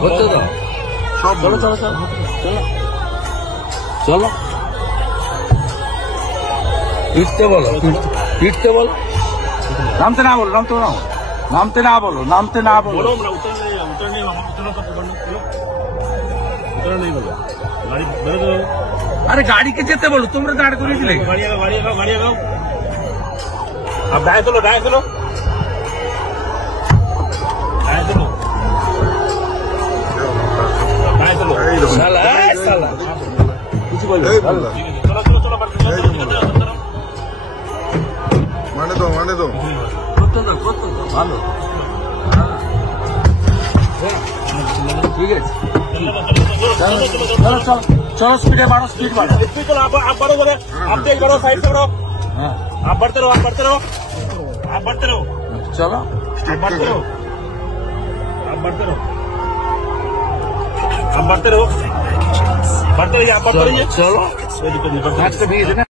করতে দাও সব চলো পিটতে বলো নামতে না বলো নামতে না বলো अरे गाड़ी के जेते बोलो तुम गाड़ी को नहीं लेंगे अब डाय चलो साला कुछ बोलो चलो माने दो করতে দাও ভালো ঠিক আছে चलो स्पीड बढ़ो चलो आप बढ़ो जरा आप तेज बढ़ो साइड से बढ़ो आप बढ़ते रहो चलो आप बढ़ते रहो चलो कोई दिक्कत नहीं